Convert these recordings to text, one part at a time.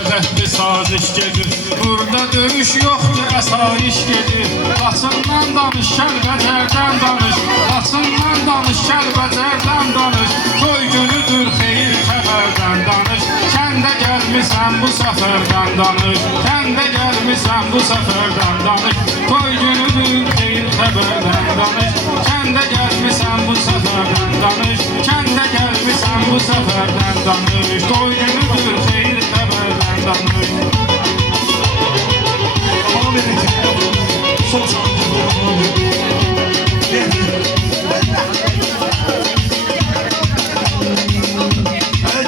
ləzzətli saziş gedir. Burada döyüş yoxdur, əsayiş gedir. Laçından danış, Kəlbəcərdən danış. Laçından danış, Kəlbəcərdən danış. Toy günüdür, xeyir xəbərdən danış. Kəndə gəlmisən bu səfərdən danış. Kəndə gəlmisən bu səfərdən danış. Toy günüdür, xeyir xəbərdən danış. Kəndə gəlmisən bu səfərdən danış. Kəndə gəlmisən bu səfərdən danış. Toy günüdür, xeyir xəbərdən danış. Tamam edəcək. Son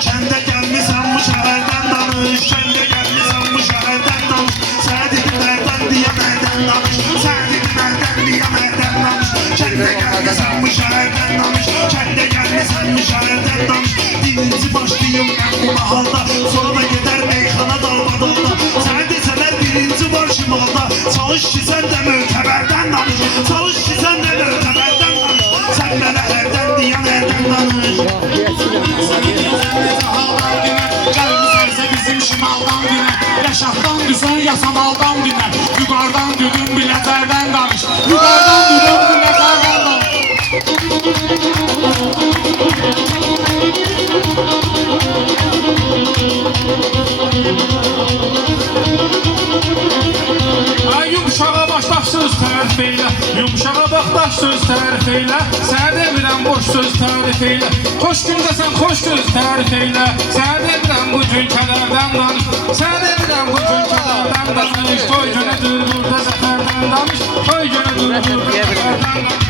Kəndə gəlmisən bu şəhərdən danış. Kəndə gəlmisən bu şəhərdən danış. Sənə dedim mərdən deyə mərdən danış. Sənə dedim mərdən deyə mərdən danış. Kəndə gəlmisən bu şəhərdən danış. Kəndə gəlmisən bu şəhərdən danış. Birinci başlayım mən bu mahalda, sonra da gedər meyxana dalbadalda. Sənə desələr birinci var şimalda, çalış ki sən də mötəbərdən danış. Çalış ki sən də mötəbərdən danış. Sən mənə hərdən deyən hərdən danış. Gəlmisənsə bizim şimaldan dinə, Rəşaddan düzən yasamaldan dinə. Yuqardan düdün biləcərdən danış. Yuqardan düdün biləcərdən danış. Yumşağa başlaq söz tərif eylə. Yumşağa baxdaş söz tərif eylə. Sənə demirəm boş söz tərif eylə. Xoş gündəsən xoş söz tərif eylə. Sənə demirəm bu gün kədərdən danış. Sənə demirəm bu gün kədərdən danış. Toy günüdür burada zəfərdən danış. Toy günüdür burada zəfərdən danış.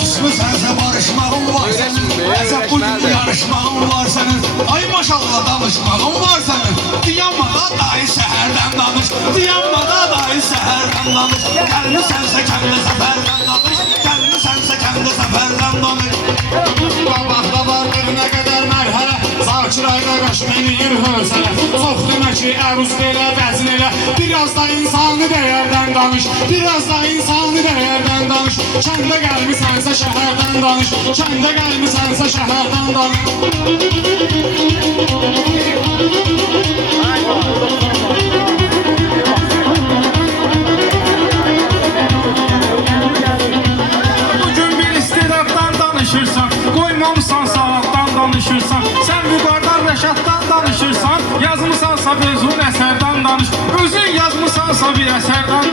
Kısmı sənsə barışmağın var sənin. Əzəb bugün yarışmağın var sənin. Ay maşallah danışmağın var sənin. Diyanmada dahi səhərdən danış. Diyanmada dahi səhərdən danış. Gəlmisənsə kəndə səfərdən danış. Gəlmisənsə kəndə səfərdən danış. Qabaqda var bir nə qədər mərhələ, Zakir ayda qaş məni yır hövsələ. Çox demə ki, əruz belə, vəzn elə. Biraz da insani dəyərdən danış. Biraz da insani dəyərdən danış. Kəndə gəlmisənsə şəhərdən danış. Kəndə gəlmisənsə şəhərdən danış. Bugün bir istedaddan danışırsan, qoymamısan saatdan danışırsan. Sən yuqardan Rəşaddan danışırsan, yazmısansa özün əsərdən danış. Özün yazmısansa bir əsərdən,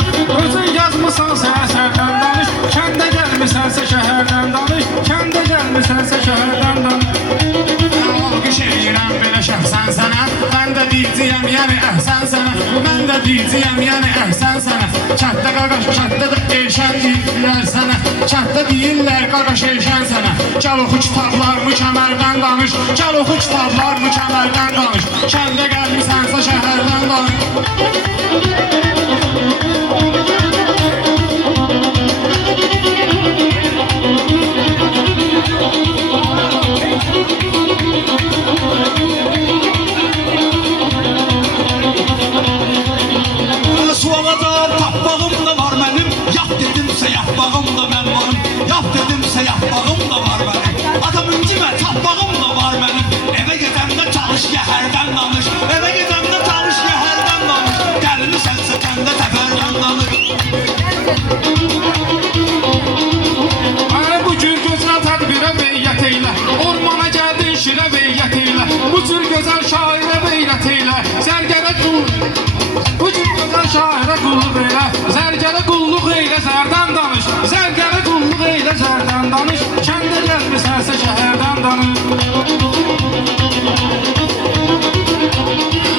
özün yazmısansa əsərdən danış. Kəndə gəlmisənsə şəhərdən danış. Kəndə gəlmisənsə şəhərdən danış. Alqış edirəm belə şəxsən sənə. Mən də deyəcəyəm, yəni əhsən sənə. Mən də deyəcəyəm, yəni əhsən sənə. Kənddə qaqaş, kənddə də erşən deyirlər sənə. Kənddə deyirlər qaqaş erşən sənə. Gəl oxu kitablarımı kəmərdən danış. Gəl oxu kitablarımı kəmərdən danış. Kəndə gəlmisənsə şəhərdən danış. Sualada tapmağım da var mənim. Yap dedimsə yapmağım da mən varım. Yap dedimsə yapmağım da var mənim. Adam incimə tapmağım da var mənim. Evə gedəndə çalış yəhərdən danış. Evə gedəndə çalış yəhərdən danış. Gəlmisənsə kəndə təfərdən danış. Ay bu cür gözəl tədbirə beyyət eylə. Ormana gəldin şirə beyyət eylə. Bu cür gözəl şairə beyyət eylə. Zərgərə qul, bu cür gözəl şairə qulluq eylə. Zərgərə qulluq eylə, zərdən danış. Zərgərə qulluq eylə, zərdən danış. Kəndə gəlmisənsə şəhərdən danış.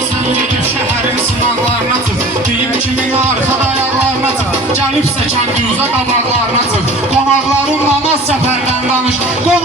Sən gedib şəhərin sınaqlarına çıx. Deyim kimin arxada ayaqlarına çıx. Gəlibsə kəndi üzə qabaqlarına çıx. Qonaqların namaz səfərdən danış.